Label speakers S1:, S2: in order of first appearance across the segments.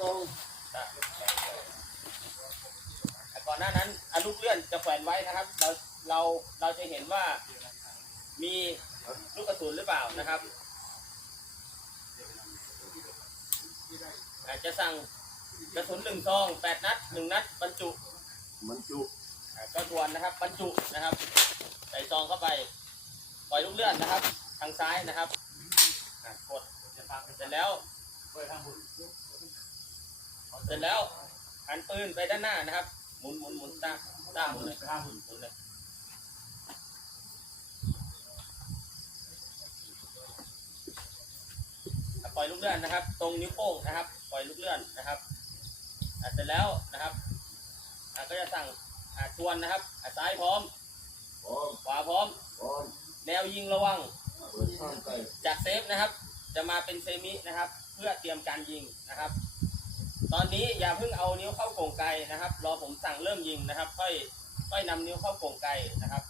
S1: ทรง
S2: แต่ก่อนหน้านั้นอาลูกเลื่อนจะแขวนไว้นะครับ เราเราเราจะเห็นว่ามีลูกกระสุนหรือเปล่านะครับอาจจะสั่งกระสุนหนึ่งซองแปดนัดหนึ่งนัดบรรจุ
S1: มันจุ
S2: อ่าก็ทวนนะครับบรรจุนะครับ ใส่ซองเข้าไป ปล่อยลูกเลื่อนนะครับ ทางซ้ายนะครับอะกดเสร็จแล้ว เสร็จแล้วหันปืนไปด้านหน้านะครับ หมุนหมุนหมุนตามตามหมุนเลยหมุนหมุนเลยอะปล่อยลูกเลื่อนนะครับ ตรงนิ้วโป้งนะครับ ปล่อยลูกเลื่อนนะครับอะเสร็จแล้วนะครับอะก็จะสั่งอะทวนนะครับอะซ้ายพร้อม
S1: พร้อม
S2: ขวาพร้อม
S1: พร้อม
S2: แนวยิงระวัง
S1: เปิดข้างไกล
S2: จากเซฟนะครับ จะมาเป็นเซมินะครับ เพื่อเตรียมการยิงนะครับ ตอนนี้อย่าเพิ่งเอานิ้วเข้าโก่งไกลนะครับ รอผมสั่งเริ่มยิงนะครับ ค่อยค่อยนำนิ้วเข้าโก่งไกลนะครับ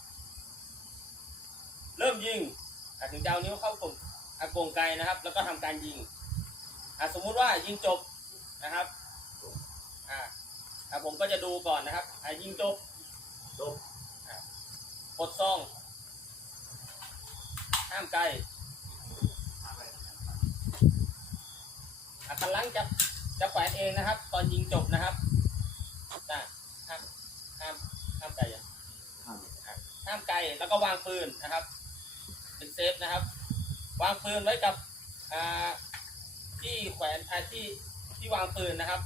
S2: เริ่มยิงอะถึงจะเอานิ้วเข้าโก่งอะโก่งไกลนะครับ แล้วก็ทำการยิงอะสมมุติว่ายิงจบนะครับอะอะผมก็จะดูก่อนนะครับอะยิงจบ
S1: จบ
S2: กดซองห้ามไกลอะคันหลังจะ จะแขวนเองนะครับ ตอนยิงจบนะครับนะห้ามห้ามห้ามไกลอะ
S1: ห้าม
S2: ห้ามไกลแล้วก็วางปืนนะครับ เป็นเซฟนะครับ วางปืนไว้กับอ่าที่แขวนอ่าที่ที่วางปืนนะครับ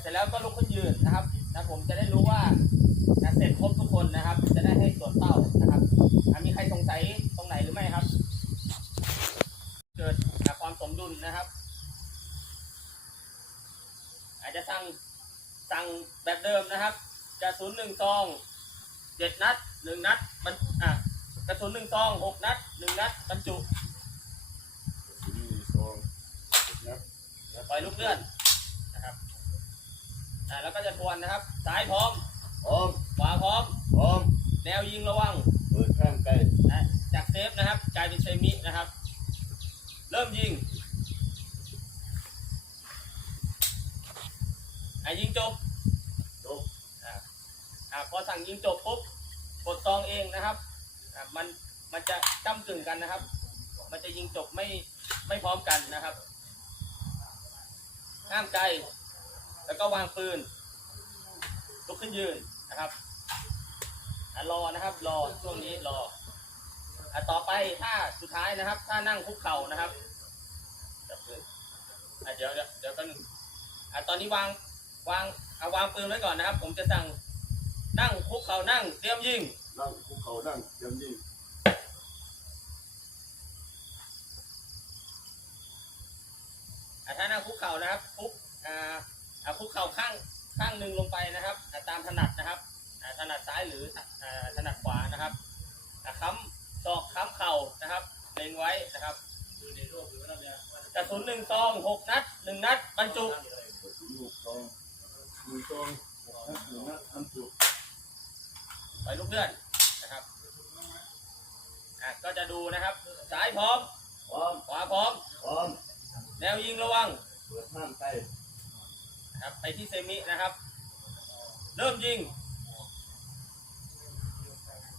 S2: เสร็จแล้วก็ลุกขึ้นยืนนะครับนะผมจะได้รู้ว่าเสร็จครบทุกคนนะครับ จะได้ให้ตรวจเป้านะครับอะมีใครสงสัยตรงไหนหรือไม่ครับ เกิดความสมดุลนะครับ อาจจะสั่งสั่งแบบเดิมนะครับ จะศูนย์หนึ่งซองเจ็ดนัดหนึ่งนัดมันอะกระสุนหนึ่งซองหกนัดหนึ่งนัดบรรจุ
S1: สี่สองนับ
S2: ปล่อยลูกเลื่อนนะครับอะแล้วก็จะทวนนะครับซ้ายพร้อม
S1: พร้อม
S2: ขวาพร้อม
S1: พร้อม
S2: แนวยิงระวัง
S1: เปิดข้างไกล
S2: นะจากเซฟนะครับกลายเป็นเซมินะครับ เริ่มยิง อะยิงจบ
S1: จบ
S2: อะอะพอสั่งยิงจบปุ๊บกดซองเองนะครับอะมันมันจะจ้ำกึ่งกันนะครับ มันจะยิงจบไม่ไม่พร้อมกันนะครับห้ามไกลแล้วก็วางปืนลุกขึ้นยืนนะครับอะรอนะครับ รอช่วงนี้รอต่อไปท่าสุดท้ายนะครับท่านั่งคุกเข่านะครับเดี๋ยวเดี๋ยวเดี๋ยวกันตอนนี้วาง วางเอาวางปืนไว้ก่อนนะครับ ผมจะสั่งนั่งคุกเข่านั่งเตรียมยิง
S1: นั่งภูเขานั่งเตรียมยิง
S2: อะถ้านั่งคุกเข่านะครับคุกอ่าอะคุกเข่าข้างข้างหนึ่งลงไปนะครับอะตามถนัดนะครับอะถนัดซ้ายหรืออ่าถนัดขวานะครับอะค้ำศอกค้ำเข่านะครับเล็งไว้นะครับกระสุนหนึ่งซองหกนัดหนึ่งนัดบรรจุ ปล่อยลูกเลื่อนนะครับอะก็จะดูนะครับซ้ายพร้อม
S1: พร้อม
S2: ขวาพร้อม
S1: พร้อม
S2: แนวยิงระวัง
S1: เปิดข้างไกล
S2: นะครับไปที่เซมินะครับ เริ่มยิง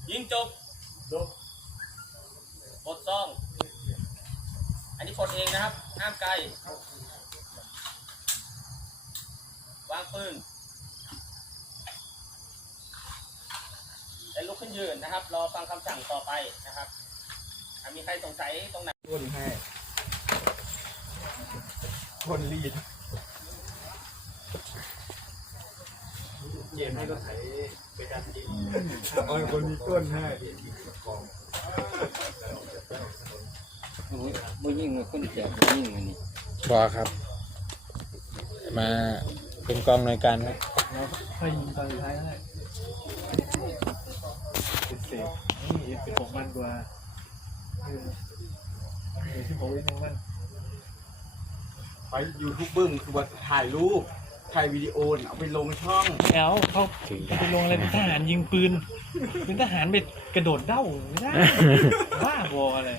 S2: ยิงจบ
S1: จบ
S2: กดซอง อันนี้กดเองนะครับห้ามไกล วางปืนแล้วลุกขึ้นยืนนะครับ รอฟังคำสั่งต่อไปนะครับอะมีใครสงสัยตรงไหน
S1: คนให้คนรีด
S3: เย็นให้รถไถไปดันดิน
S1: เอาคนมีต้นให้
S4: บ่ยิ่งมาคนแก่บ่ยิ่งอันนี้
S5: บอครับ มา เป็นกองหน่วยการครับ
S3: ให้ยิงตอนสุดท้ายได้เป็นเศษนี่เป็นของมันกว่าเออเดี๋ยวที่ผมเองยังมัน
S6: ไปยูทูบเบิ้งคือว่าถ่ายรูปถ่ายวิดีโอน่ะเอาไปลงช่อง
S3: แอลเขาไปลงอะไรเป็นทหารยิงปืนเป็นทหารไปกระโดดเด้าไม่ได้บ้าบออะไร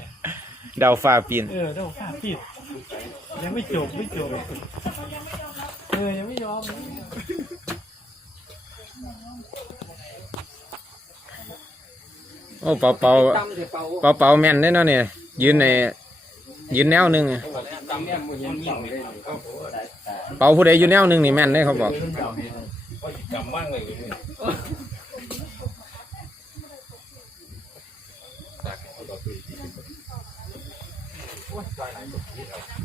S5: ดาวฟ้าปีน
S3: เออเจ้าข้าผิดยังไม่จบไม่จบ เออยังไม่ยอม
S5: โอ้เป่าเป่าเป่าเป่าแม่นได้เนาะเนี่ยยืนในยืนแนวหนึ่งอะเป่าผู้ใดอยู่แนวหนึ่งนี่แม่นได้เขาบอก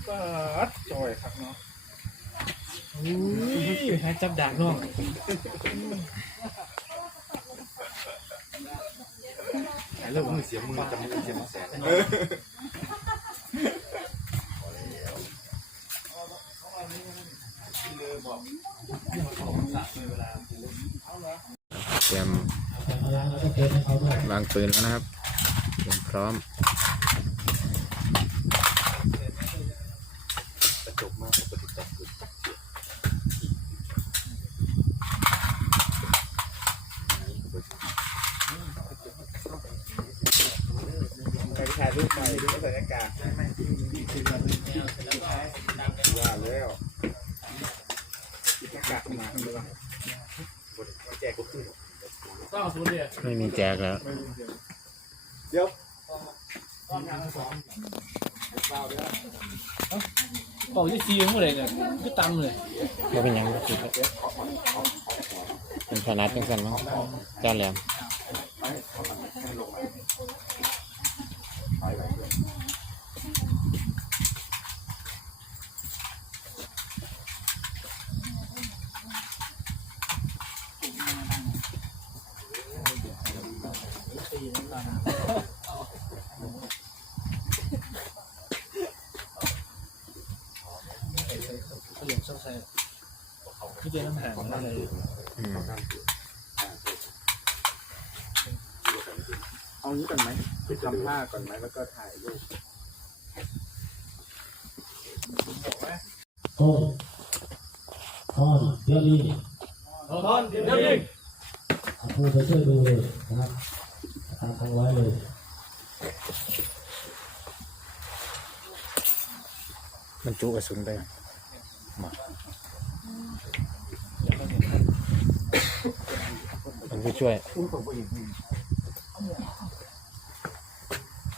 S3: ปัดจอยครับเนาะ อุ้ยจับดางน้องถ่ายรูปมือเสียมือจับมือเสียมือแสน
S5: เตรียมวางปืนแล้วนะครับเตรียมพร้อมา
S6: ยรูปไปดูใส่หน้ากากว่าแล้วหน้ากากมาดูว่าแจกก็คือ
S3: ต้องเอาศูนย์เลย
S5: ไม่มีแจกแล้ว
S6: เดี๋ยว
S3: บอกที่ซีเมื่อไหร่เนี่ยก็ตำเลย
S5: ไม่เป็นหยังก็คือเป็นขนาดจังสันมั้งจานแหลม
S3: ขาเหลี่ยมชอบใส่ที่เจอน้ำหางอะไร
S6: เอางี้ก่อนไหมไปทำท่าก่อนไหมแล้วก็ถ่ายรูป
S7: ต้นทอนเดี๋ยวนี้
S3: ตอนเดี๋ยวนี้
S7: เอาผู้ไปช่วยดูเลยนะครับ ตามทางไว้เลย
S5: มันจุกระสุนไปมามันผู้ช่วย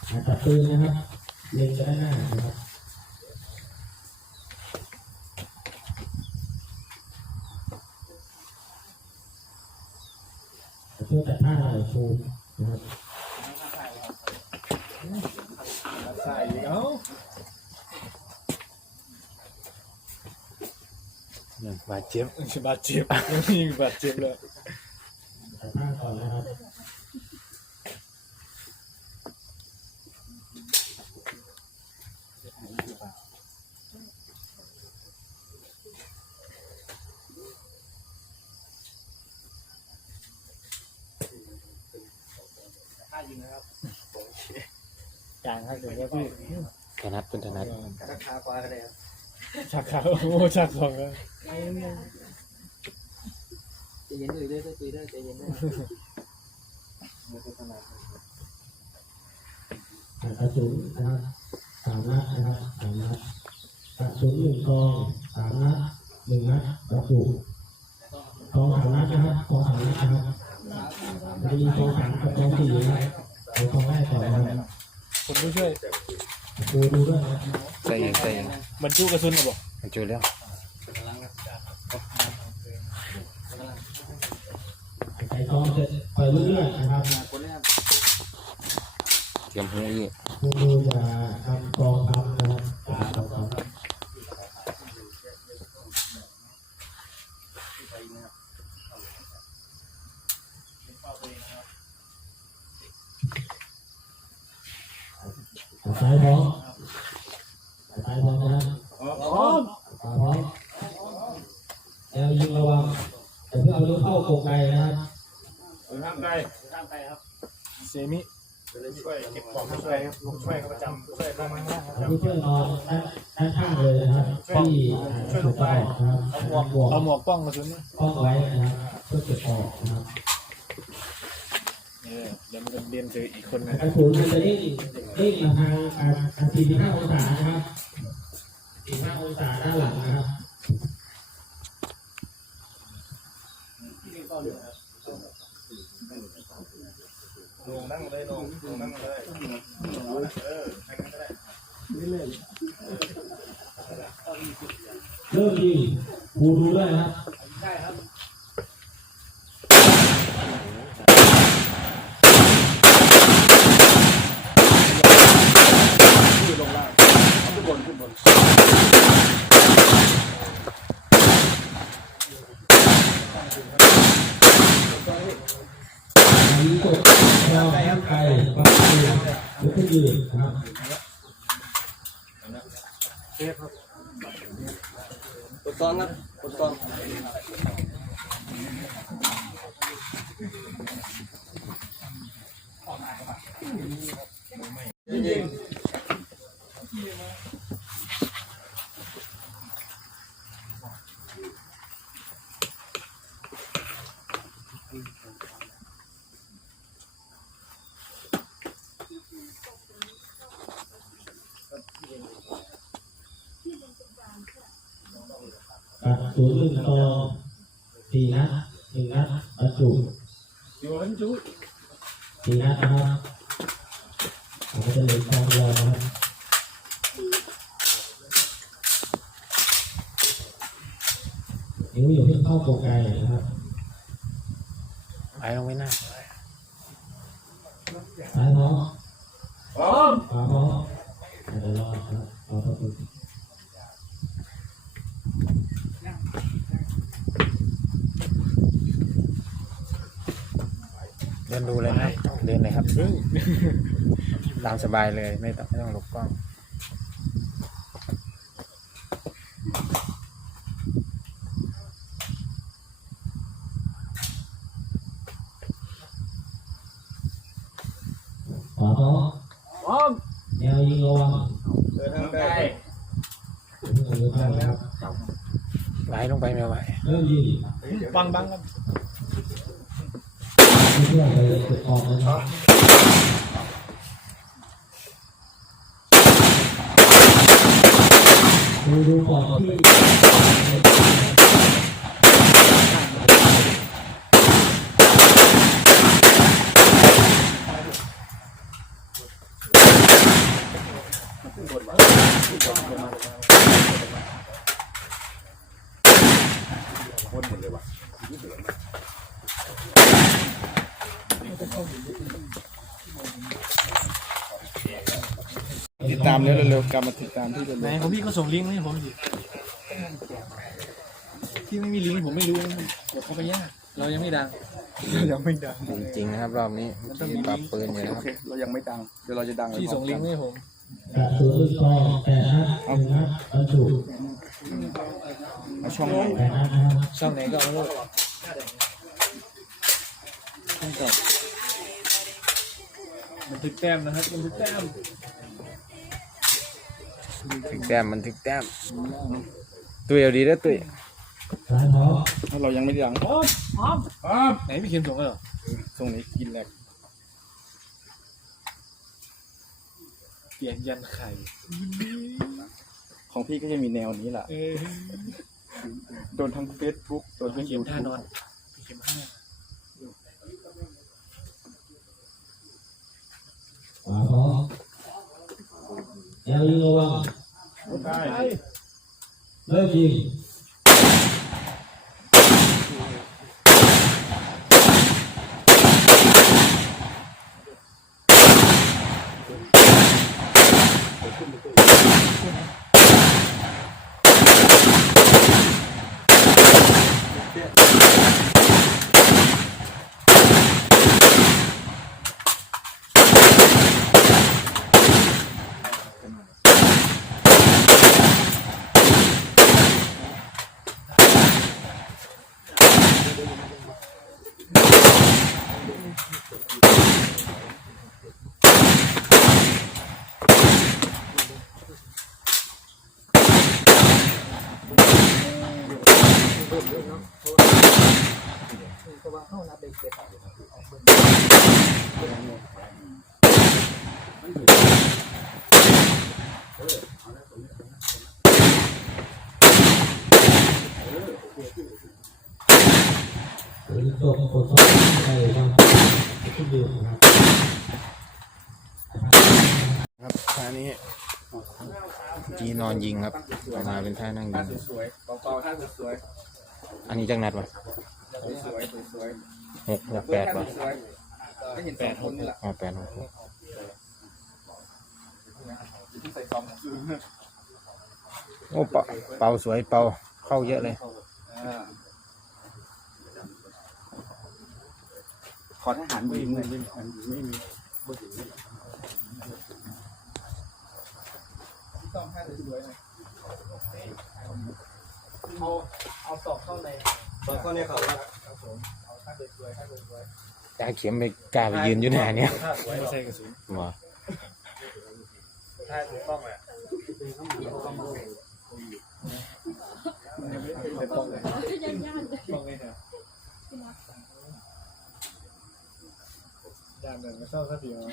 S7: อ่าจับปืนนะครับเล็งจะได้หน้านะครับช่วยแต่ท่าหน่อยชูนะครับ
S3: ใส่เอา
S5: บาดเจ็บ บา
S3: ดเจ็บยังมีบาดเจ็บเลย
S7: แต่ท่าก่อนนะครับ
S3: จางให้เดี๋ยวว่าพี่
S5: ถนัดเป็นถนัด
S6: ราคากว่ากันเลยครับ
S3: ชักเขาโอ้ชักสองแล้ว
S6: ใจเย็นด้วยด้วยด้วยด้วยใจเย็นด้วย
S7: อ่ากระสุนนะครับสามนัดนะครับสามนัดกระสุนหนึ่งกองสามนัดหนึ่งนัดกระสุนกองสามนัดนะครับกองสามนัดนะครับจะมีกองสามกับกองสี่นะครับกองแรกก่อนนะครับ
S3: ผมผู้ช่วย
S7: ดูดูด้วยนะครับ
S5: ใส่เองใส่เอง
S3: บรรจุกระสุนหรอบอก
S5: มันจุแล้ว
S7: ใส่กองเสร็จไปเรื่อยๆนะครับ
S5: เตรียมหูอีก
S7: คุณดูจะทำกองทำนะครับกองทำซ้ายพร้อมซ้ายพร้อมนะครับ
S3: พร้อม
S7: ขวาพร้อมแนวยิงระวังแต่เพื่อเอาลูกเข้าโกงไกลนะครับ
S3: ทางไปครับเซมิช่วยเก็บของช่วยลุงช่วยเขาประจำช่วยเข้ามาข้างล่างครับ
S7: ผู้ช่วยนอนด้านด้านข้างเลยนะครับที่ถูกต้องนะครับหมวกหมวก
S3: เอาหมวก ป้องกระสุน
S7: ป้องไว้นะครับเพื่อเก็บออกนะครับ
S3: นเออเดี๋ยวมันจะเรียนเจออีกคนนะ
S7: กระสุนมันจะเด้งเด้งมาทางอ่าอ่า45องศานะครับ45องศาด้านหลังนะครับ
S6: ลงนั่งเลยลงลงนั่งเลยเออให้กันก็ได้
S7: เริ่มยิงครูดูด้วยนะครับ นี้ก็เราข้งไกลบางทีลุกขึ้นยืนนะครับ
S1: กดซองครับกดซอง
S7: ตัดศูนย์หนึ่งซองสี่นัดหนึ่งนัดบรรจุ
S3: อยู่บรรจุ
S7: สี่นัดนะครับผมก็จะเหลือซองเดียวนะครับนิ้วอยู่ที่เข้าตัวไกลนะครับ
S5: ไปลงไว้หน้า
S7: ซ้ายพร้อม
S3: พร้อม
S7: ขวาพร้อมเดี๋ยวรอครับรอแป๊บนึง
S5: เดินดูเลยนะเดิ นเลยครับตามสบายเลยไม่ต้องไม่ต้องหลบกล้อง
S7: ขวาพร้อม
S3: พร้อม
S7: แนวยิงระวัง
S6: เดินทาง
S3: ไก
S6: ใก
S3: ล
S6: ล้
S7: ยิงระวังนะครับ
S5: ไหลลงไปไม่ไหว
S7: เริ่มยิง
S3: บังบังครับ
S7: ไม่เชื่อไปกดออกเลยครับ ดูดู
S6: ติดตามเร็วเร็วๆกลับมาติดตามที่เร็ว
S3: ไหนของพี่ก็ส่งลิงก์มาให้ผมดิที่ไม่มีลิงก์ผมไม่รู้นะกดเข้าไปยากเรายังไม่ดัง
S6: ๆยังไม่ดัง
S5: จริงๆนะครับรอบนี้ที่ปรับปืนอยู่นะ
S6: โอ
S5: ครับ
S6: เคเรายังไม่ดังเดี๋ยวเราจะดัง
S3: พี่ส่งลิงก์มาให้ผม
S7: กระสุนลูกซองแปดนัดหนึ่งนัดบรรจุ
S6: เอาช่องไหน
S7: แปดนัดนะครับ
S3: ช่องไหนก็เอาลูกบันทึกแต้มนะครับบันทึกแต้ม
S5: ถึงแต้มมันถึงแต้มตุ้ยเอาดีแล้วตุ้ย
S7: ซ้ายพร้อม
S6: ถ้าเรายังไม่ดัง
S3: พร้อมพร้อมพร้อมไหนพี่เขียนส่งเลยเหรอ
S6: ช่วงนี้กินแหลก
S3: เปลี่ยนยันไข่
S6: ของพี่ก็จะมีแนวนี้แหละ
S3: เออ
S6: โดนทั้งเฟซบุ๊กโดนทั้ง
S3: เข็
S6: ยู
S3: ม
S6: ทู
S3: ท่า
S6: บ
S3: นอนเข็มห้า
S7: ขวาพร้อมแนวยิงระวัง
S6: ได้
S7: เริ่ม ยิงหรือตัวโครไปบางที่ดื่มนะครับ
S5: ครับท่านี้จีนอนยิงครับออกมาเป็นท่านั่งยิง
S6: สวยๆเบาๆท่าสวย
S5: อันนี้จังนัดวะ
S6: ๆสวยๆสวย
S5: หกหก
S6: ๆ
S5: แปดวะ
S6: สวยๆไม่เห็นสองคนนี่แหละ
S5: อ๋อแปดหกหก
S6: ใส่สอง
S5: โอ้เป่าเป่าสวยเป่าเข้าเยอะเลย
S6: อ่า อทหารยิงเลยไม่มีต้องท่าสวยๆหน่อยเอาเอาสอบเข้าใน
S1: ตอนข้อนี้เขาว่า
S6: ครับผมเอาท่าสวยๆท่าสวย
S5: ตาเข็มไปกล้าไปยืนอยู่หน้าเนี่ย
S6: ๆท่าสวยไม่ใช่กระสุน
S5: หมอ
S6: ท่าถูกต้องแหละเป็นต้องเลยต้องเลยนะ ย่านเดินไม่เข้าสักทีนะ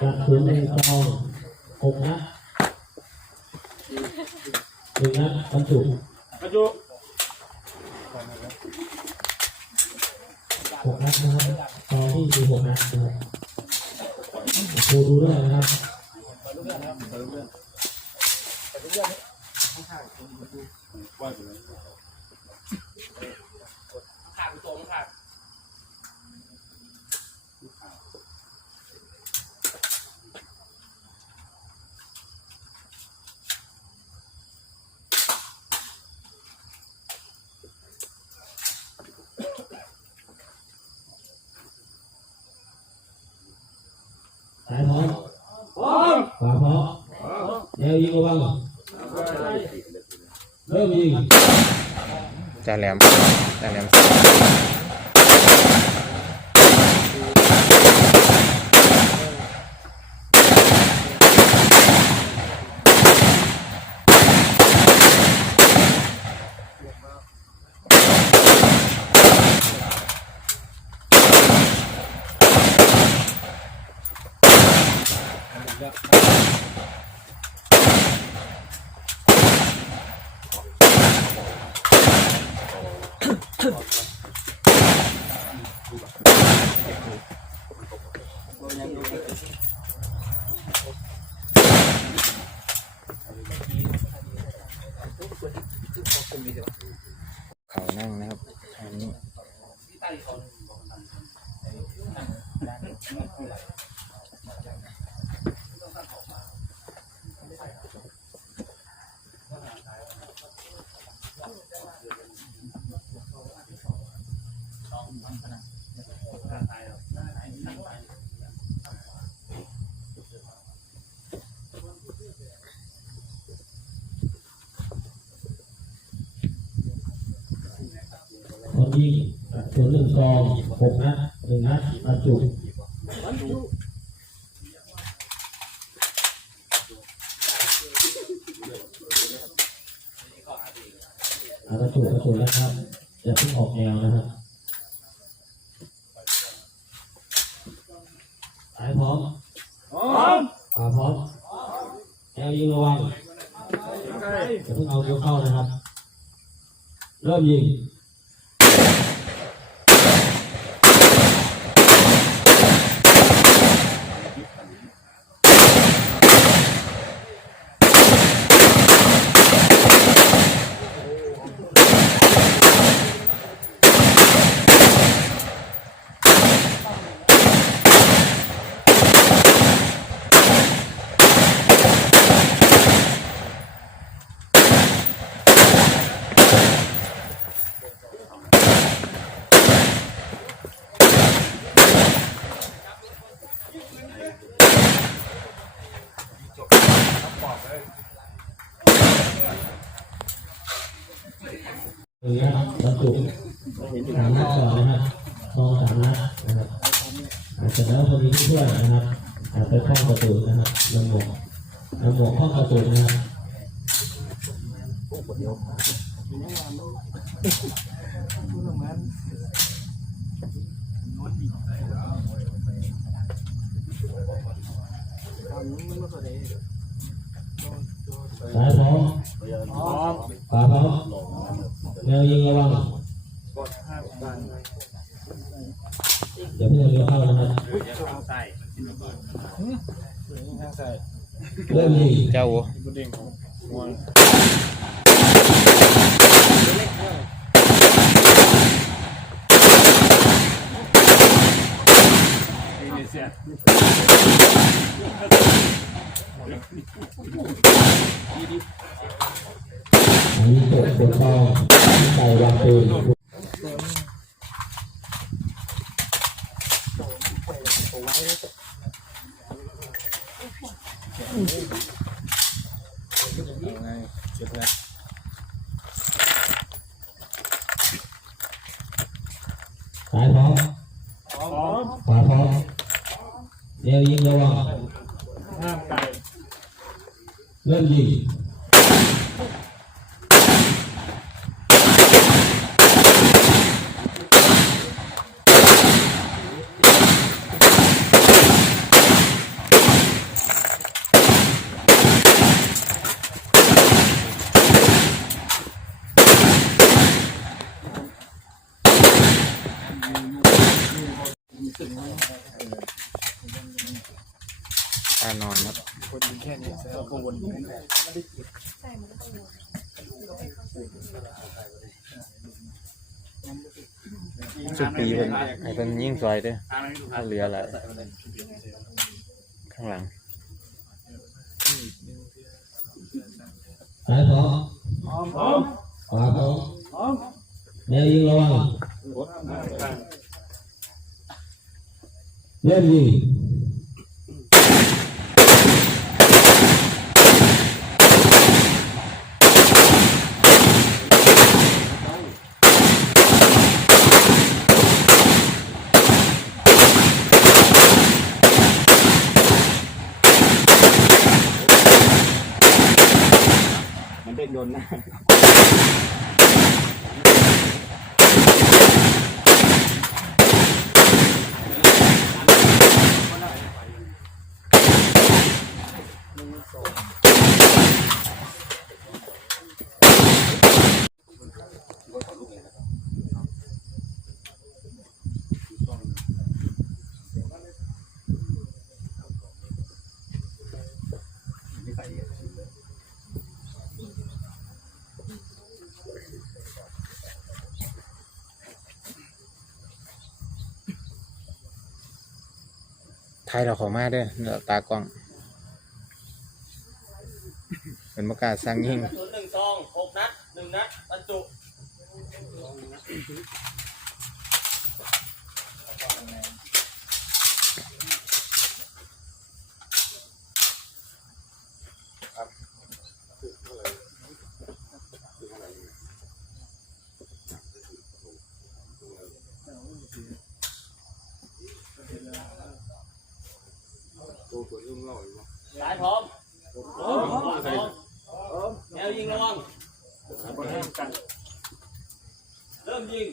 S7: กระสุนหนึ่งซองหกนัดหนึ่งนัดบรรจุ
S3: อายุ
S7: หกนัดนะครับซองที่คือหกนัดนะครับครูดูด้วยนะครับ
S2: ขาดตัวมันขาด
S7: สายพร้อมพร้อมขวาพร้อม แนวยิงระวังเริ่มยิง
S5: จ่าแหลมจ่าแหลม เขานั่งนะครับอันนี้
S7: คนยิงกระสุนหนึ่งกองหกนัดหนึ่งนัดบรรจุอ่ากระสุนกระสุนแล้วครับอย่าเพิ่งออกแนวนะครับสายพร้อม
S3: พร้อม
S7: ขวาพร้อมแนวยิงระวังอย่าเพิ่งเอายกเข้านะครับ เริ่มยิง หนึ่งนัดบรรจุสามนัดก่อนนะครับซองสามนัดนะครับอาจจแล้วคนนี้ช่วยนะครับอาจจะเข้าประตูนะครับลำบากแล้วหมกข้อกระสุนนะครับสายพร้อม ขวาพร้อมแนวยิงระวังเดี๋ยวเพื่อนเรือเข้านะครับเริ่มยิง
S5: เจ้า
S3: บุเด้งข องวงอินโดนีเซีย
S7: อันนี้กดกดทองใส่วางปืน
S3: เจ็บนะ
S7: สายพร้อม
S3: พร้อม
S7: ขวาพร้อมแนวยิงระวัง
S3: ห้ามไกล
S7: เริ่มยิง
S5: ท่านอนครับ
S3: คนยิง แค่นี้แล้วก็วน
S5: สุดปีเพิ่นให้เพิ่นยิงซอยเด้อเอาเหลืออะไรข้างหลัง
S7: สายพร้อม
S3: พร้อม
S7: ขวาพร้อม
S3: พร้อม
S7: แนวยิงระวัง
S3: ห้ามไกล
S7: เริ่มยิง
S5: thank ทยเราเขอมาเด้อเดี๋ยวตากล้องเป็นประกล้าศสั่งยิง
S2: กระสุนหนึ่งซองหกนัดหนึ่งนัดบรรจุ สายพร้อมพร้อมพร้อมพร้อมแนวยิงระวัง
S3: ห้ามไกล
S2: เริ่มยิง